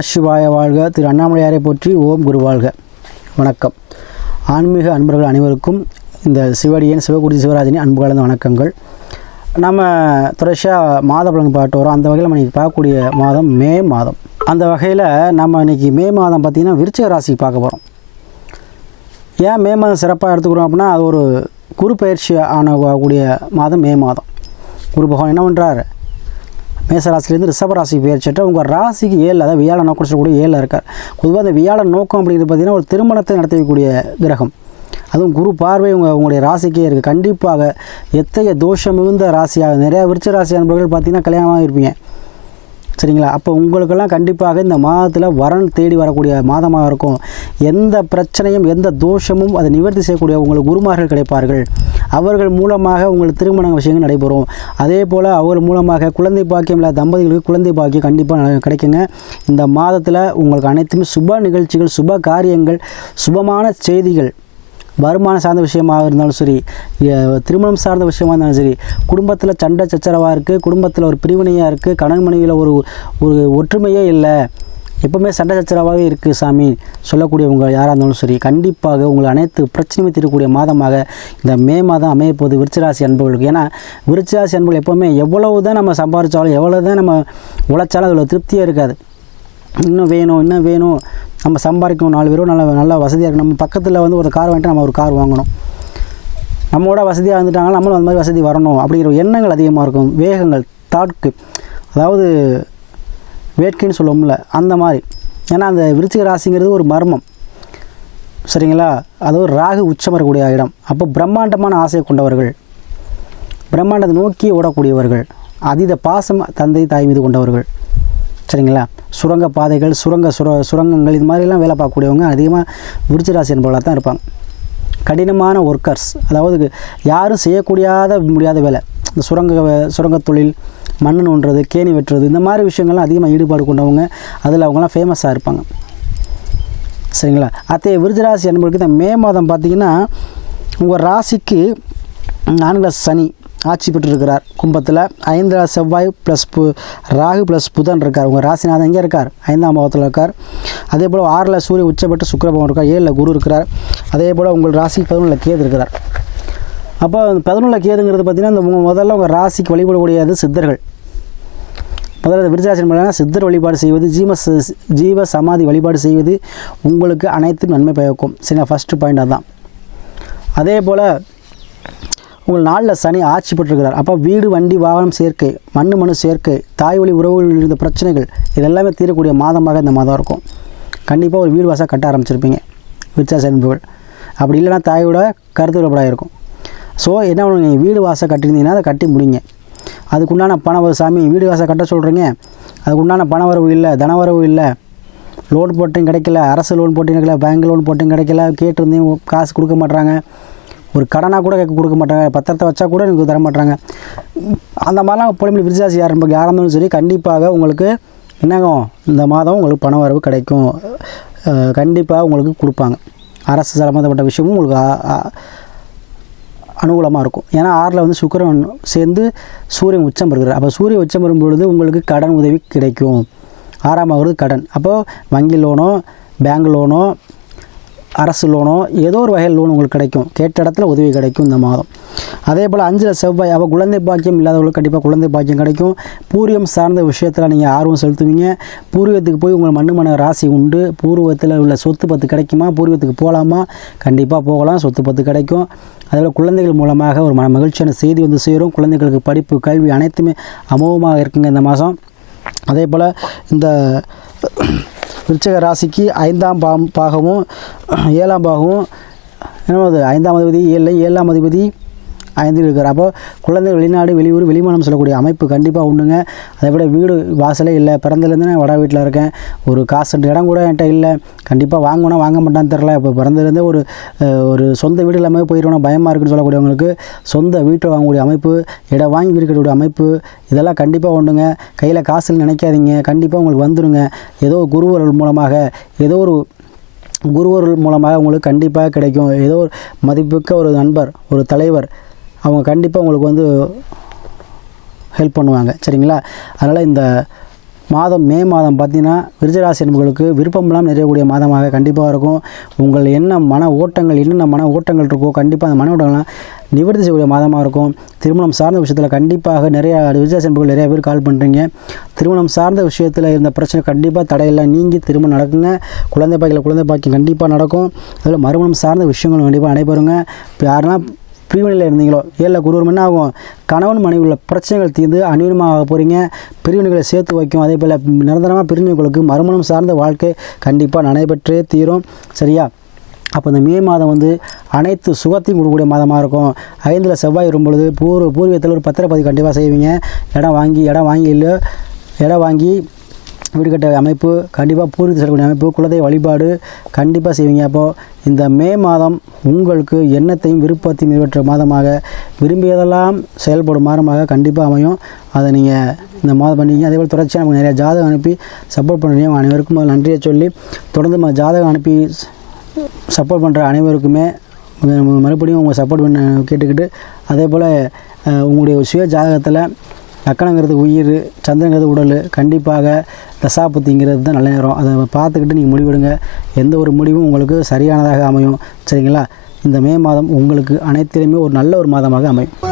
நமசிவாய வாழ்க. திரு அண்ணாமலையாரை போற்றி ஓம் குரு வாழ்க. வணக்கம். ஆன்மீக அன்பர்கள் அனைவருக்கும் இந்த சிவடியன் சிவகுருதி சிவராஜினி அன்பு கலந்த வணக்கங்கள். நம்ம தொடர்ச்சியாக மாத பலன் பாட்டு வரோம். அந்த வகையில் நம்ம இன்றைக்கி பார்க்கக்கூடிய மாதம் மே மாதம். அந்த வகையில் நம்ம இன்றைக்கி மே மாதம் பார்த்திங்கன்னா விருச்சிக ராசிக்கு பார்க்க போகிறோம் ஏன் மே மாதம் சிறப்பாக எடுத்துக்கிறோம் அப்படின்னா அது ஒரு குரு பயிற்சி ஆனக்கூடிய மாதம் மே மாதம். குரு பகவான் என்ன பண்ணுறாரு மேசராசிலேருந்து ரிஷபராசிக்கு ராசிக்கு உங்கள் ராசிக்கு ஏழில் அதாவது வியாழ நோக்கம் சொல்லக்கூடிய ஏழில் இருக்கார். பொதுவாக அந்த வியாழ நோக்கம் அப்படிங்கிறது பார்த்திங்கன்னா ஒரு திருமணத்தை நடத்தக்கூடிய கிரகம். அதுவும் குரு பார்வை உங்கள் உங்களுடைய ராசிக்கே இருக்குது கண்டிப்பாக எத்தகைய தோஷம் மிகுந்த ராசியாக நிறையா விருச்ச ராசி அன்பர்கள் பார்த்திங்கன்னா கல்யாணமாக இருப்பீங்க சரிங்களா? அப்போ உங்களுக்கெல்லாம் கண்டிப்பாக இந்த மாதத்தில் வரன் தேடி வரக்கூடிய மாதமாக இருக்கும். எந்த பிரச்சனையும் எந்த தோஷமும் அதை நிவர்த்தி செய்யக்கூடிய உங்களுக்கு குருமார்கள் கிடைப்பார்கள். அவர்கள் மூலமாக உங்களுக்கு திருமண விஷயங்கள் நடைபெறும். அதே போல் அவர்கள் மூலமாக குழந்தை பாக்கியம் இல்லாத தம்பதிகளுக்கு குழந்தை பாக்கியம் கண்டிப்பாக கிடைக்குங்க. இந்த மாதத்தில் உங்களுக்கு அனைத்துமே சுப நிகழ்ச்சிகள் சுப காரியங்கள் சுபமான செய்திகள் வருமானம் சார்ந்த விஷயமாக இருந்தாலும் சரி திருமணம் சார்ந்த விஷயமா இருந்தாலும் சரி குடும்பத்தில் சண்டை சச்சரவாக இருக்குது குடும்பத்தில் ஒரு பிரிவினையாக இருக்குது கணவன் மனைவியில் ஒரு ஒரு ஒற்றுமையே இல்லை எப்பவுமே சண்டை சச்சரவாகவே இருக்குது சாமி சொல்லக்கூடியவங்க யாராக இருந்தாலும் சரி கண்டிப்பாக உங்களை அனைத்து பிரச்சனையும் தீரக்கூடிய மாதமாக இந்த மே மாதம் அமைய போகுது விருச்சிராசி அன்பர்களுக்கு. ஏன்னா விருச்சிராசி அன்பர்கள் எப்போவுமே எவ்வளவு தான் நம்ம சம்பாதிச்சாலும் எவ்வளோ தான் நம்ம உழைச்சாலும் அதில் திருப்தியாக இருக்காது. இன்னும் வேணும் இன்னும் வேணும். நம்ம சம்பாதிக்கணும் நாலு பேரும் நல்லா நல்லா வசதியாக இருக்கும் நம்ம பக்கத்தில் வந்து ஒரு கார் வாங்கிட்டு நம்ம ஒரு கார் வாங்கணும். நம்மளோட வசதியாக இருந்துட்டாங்க நம்மளும் அந்த மாதிரி வசதி வரணும். அப்படிங்கிற எண்ணங்கள் அதிகமாக இருக்கும். வேகங்கள் தாட்கு. அதாவது வேட்கைன்னு சொல்லுவோம்ல அந்த மாதிரி. ஏன்னா அந்த விருச்சிக ராசிங்கிறது ஒரு மர்மம். சரிங்களா? அது ஒரு ராகு உச்சம் வரக்கூடிய இடம். அப்போ பிரம்மாண்டமான ஆசையை கொண்டவர்கள் பிரம்மாண்டத்தை நோக்கி ஓடக்கூடியவர்கள் அதீத பாசம் தந்தை தாய் மீது கொண்டவர்கள் சரிங்களா? சுரங்க பாதைகள் சுரங்க சுர சுரங்கங்கள் இது மாதிரிலாம் வேலை பார்க்கக்கூடியவங்க அதிகமாக விருச்சிராசி என்பவர்களாக தான் இருப்பாங்க. கடினமான ஒர்க்கர்ஸ் அதாவது யாரும் செய்யக்கூடியாத முடியாத வேலை. இந்த சுரங்க சுரங்க தொழில் மண் நோன்றது கேணி வெட்டுறது இந்த மாதிரி விஷயங்கள்லாம் அதிகமாக ஈடுபாடு கொண்டவங்க அதில் அவங்களாம் ஃபேமஸாக இருப்பாங்க. சரிங்களா? அத்தைய விருதுராசி அன்பர்களுக்கு இந்த மே மாதம் பார்த்தீங்கன்னா உங்கள் ராசிக்கு நான்கு சனி ஆட்சி பெற்றிருக்கிறார் கும்பத்தில் ஐந்து செவ்வாய் ப்ளஸ் பு ராகு ப்ளஸ் புதன் இருக்கார். உங்கள் ராசிநாதன் எங்கே இருக்கார். ஐந்தாம் பாவத்தில் இருக்கார். அதே போல் ஆறில் சூரிய உச்சப்பட்டு சுக்கிரபவன் இருக்கார். ஏழில் குரு இருக்கிறார். அதே போல் உங்கள் ராசிக்கு பதினொன்றில் கேது இருக்கிறார். அப்போ பதினொன்றில் கேதுங்கிறது பார்த்திங்கன்னா இந்த முதல்ல உங்கள் ராசிக்கு வழிபடக்கூடியது சித்தர்கள். முதல்ல இந்த விருச்சாசனம் சித்தர் வழிபாடு செய்வது ஜீவ ஜீவ சமாதி வழிபாடு செய்வது உங்களுக்கு அனைத்தும் நன்மை பயக்கும். சின்ன ஃபஸ்ட்டு பாயிண்ட் அதுதான் அதே போல் உங்கள் நாளில் சனி ஆட்சி பெற்றிருக்கிறார். அப்போ வீடு வண்டி வாகனம் சேர்க்கை மண்ணு மண் சேர்க்கை தாய் வழி உறவுகளில் இருந்த பிரச்சனைகள் இதெல்லாமே தீரக்கூடிய மாதமாக இந்த மாதம் இருக்கும். கண்டிப்பாக ஒரு வீடு வாசல் கட்ட ஆரம்பிச்சிருப்பீங்க. விருச்சாச அன்புகள் அப்படி இல்லைன்னா தாயோட கருத்து இருக்கும். ஸோ என்ன பண்ணுவீங்க? வீடு வாசல் கட்டியிருந்தீங்கன்னா அதை கட்டி முடிங்க. அதுக்குண்டான பண வரவு சாமி வீடு வாசல் கட்ட சொல்கிறீங்க அதுக்குண்டான பண வரவு இல்லை தனவரவு இல்லை. லோன் போட்டும் கிடைக்கல அரசு லோன் போட்டும் கிடைக்கல பேங்க் லோன் போட்டும் கிடைக்கல கேட்டிருந்தேன் காசு கொடுக்க மாட்றாங்க. ஒரு கடனாக கூட கேட்க கொடுக்க மாட்டாங்க. பத்திரத்தை வச்சா கூட எனக்கு தர மாட்டாங்க. அந்த மாதிரிலாம் பொலிமொழி விருதாசி யார் நமக்கு யாராக இருந்தாலும் சரி கண்டிப்பாக உங்களுக்கு என்னங்கும் இந்த மாதம் உங்களுக்கு பண வரவு கிடைக்கும். கண்டிப்பாக உங்களுக்கு கொடுப்பாங்க. அரசு சம்மந்தப்பட்ட விஷயமும் உங்களுக்கு அனுகூலமாக இருக்கும். ஏன்னா ஆறில் வந்து சுக்கிரன் சேர்ந்து சூரியன் உச்சம் பெறுகிறார். அப்போ சூரியன் உச்சம் பெறும் பொழுது உங்களுக்கு கடன் உதவி கிடைக்கும். ஆறாம் ஆகிறது கடன். அப்போது வங்கி லோனோ பேங்க் லோனோ அரசு லோனோ ஏதோ ஒரு வகையில் லோன் உங்களுக்கு கிடைக்கும். கேட்ட இடத்துல உதவி கிடைக்கும் இந்த மாதம். அதே போல் அஞ்சில் செவ்வாய் அப்போ குழந்தை பாக்கியம் இல்லாதவங்களுக்கு கண்டிப்பாக குழந்தை பாக்கியம் கிடைக்கும். பூர்வம் சார்ந்த விஷயத்தில் நீங்கள் ஆர்வம் செலுத்துவீங்க. பூர்வீகத்துக்கு போய் உங்கள் மண்ணு மன ராசி உண்டு. பூர்வத்தில் உள்ள சொத்து பத்து கிடைக்குமா? பூர்வீகத்துக்கு போகலாமா கண்டிப்பாக போகலாம். சொத்து பத்து கிடைக்கும். அதேபோல் குழந்தைகள் மூலமாக ஒரு மன மகிழ்ச்சியான செய்தி வந்து சேரும். குழந்தைகளுக்கு படிப்பு கல்வி அனைத்துமே அமோகமாக இருக்குங்க இந்த மாதம். அதே போல் இந்த விருச்சக ராசிக்கு ஐந்தாம் பாம் பாகமும் ஏழாம் பாகமும் என்னது ஐந்தாம் அதிபதி ஏழு ஏழாம் அதிபதி ஐந்தில் இருக்கிற அப்போ குழந்தை வெளிநாடு வெளியூர் வெளிமானம் சொல்லக்கூடிய அமைப்பு கண்டிப்பாக உண்டுங்க. அதை விட வீடு வாசலே இல்லை. பிறந்தலேருந்து நான் வட வீட்டில் இருக்கேன். ஒரு காசு இடம் கூட என்கிட்ட இல்லை. கண்டிப்பாக வாங்கணும் வாங்க மாட்டான்னு தெரில இப்போ பிறந்ததுலேருந்தே ஒரு ஒரு சொந்த வீடு இல்லாமல் போயிடணும் பயமாக இருக்குன்னு சொல்லக்கூடியவங்களுக்கு சொந்த வீட்டை வாங்கக்கூடிய அமைப்பு இடம் வாங்கி இருக்கக்கூடிய அமைப்பு இதெல்லாம் கண்டிப்பாக உண்டுங்க. கையில் காசுன்னு நினைக்காதீங்க. கண்டிப்பாக உங்களுக்கு வந்துடுங்க ஏதோ குருவர்கள் மூலமாக ஏதோ ஒரு குருவர்கள் மூலமாக உங்களுக்கு கண்டிப்பாக கிடைக்கும். ஏதோ ஒரு மதிப்புக்க ஒரு நண்பர் ஒரு தலைவர் அவங்க கண்டிப்பாக உங்களுக்கு வந்து ஹெல்ப் பண்ணுவாங்க. சரிங்களா? அதனால் இந்த மாதம் மே மாதம் பார்த்தீங்கன்னா விருஜராசி என்பவர்களுக்கு விருப்பம்லாம் நிறையக்கூடிய மாதமாக கண்டிப்பாக இருக்கும். உங்கள் என்ன மன ஓட்டங்கள் என்னென்ன மன ஓட்டங்கள் இருக்கோ கண்டிப்பாக அந்த மன ஓட்டங்கள்லாம் நிவர்த்தி செய்யக்கூடிய மாதமாக இருக்கும். திருமணம் சார்ந்த விஷயத்தில் கண்டிப்பாக நிறையா விருஜராசி என்பவர்கள் நிறைய பேர் கால் பண்ணுறீங்க திருமணம் சார்ந்த விஷயத்தில் இருந்த பிரச்சனை கண்டிப்பாக தடையெல்லாம் நீங்கி திருமணம் நடக்குங்க. குழந்தை பாக்கியில் குழந்தை பாக்கியம் கண்டிப்பாக நடக்கும். அதில் மறுமணம் சார்ந்த விஷயங்கள் கண்டிப்பாக நடைபெறுங்க. இப்போ யாருன்னா பிரிவினையில் இருந்தீங்களோ? ஏழில் குருவம் என்ன ஆகும்? கணவன் மனைவி உள்ள பிரச்சனைகள் தீர்ந்து அந்நியமாக போகிறீங்க பிரிவினைகளை சேர்த்து வைக்கும். அதே போல் நிரந்தரமாக பிரிஞ்சவங்களுக்கு மறுமணம் சார்ந்த வாழ்க்கை கண்டிப்பாக நடைபெற்றே தீரும். சரியா? அப்போ இந்த மே மாதம் வந்து அனைத்து சுகத்தையும் கொடுக்கக்கூடிய மாதமாக இருக்கும். ஐந்தில் செவ்வாய் வரும்பொழுது பூர்வ பூர்வீகத்தில் ஒரு பத்திரப்பதிவு கண்டிப்பாக செய்வீங்க. இடம் வாங்கி இடம் வாங்கி இல்லை இடம் வாங்கி வீடு கட்ட அமைப்பு கண்டிப்பாக பூர்வீக செல்லக்கூடிய அமைப்பு குலதெய்வ வழிபாடு கண்டிப்பாக செய்வீங்க. அப்போது இந்த மே மாதம் உங்களுக்கு எண்ணத்தையும் விருப்பத்தையும் நிறைவேற்ற மாதமாக விரும்பியதெல்லாம் செயல்படும் மாதமாக கண்டிப்பாக அமையும். அதை நீங்கள் இந்த மாதம் பண்ணிங்க அதே போல் தொடர்ச்சியாக நமக்கு நிறையா ஜாதகம் அனுப்பி சப்போர்ட் பண்ணுறீங்க அனைவருக்கும் நன்றியை சொல்லி தொடர்ந்து ஜாதகம் அனுப்பி சப்போர்ட் பண்ணுற அனைவருக்குமே மறுபடியும் உங்கள் சப்போர்ட் பண்ண கேட்டுக்கிட்டு அதே போல் உங்களுடைய சுய ஜாதகத்தில் லக்கணங்கிறது உயிர் சந்திரங்கிறது உடல் கண்டிப்பாக தசாபுத்திங்கிறது தான் நல்ல நேரம். அதை பார்த்துக்கிட்டு நீங்கள் முடிவெடுங்க. எந்த ஒரு முடிவும் உங்களுக்கு சரியானதாக அமையும். சரிங்களா? இந்த மே மாதம் உங்களுக்கு அனைத்திலுமே ஒரு நல்ல ஒரு மாதமாக அமையும்.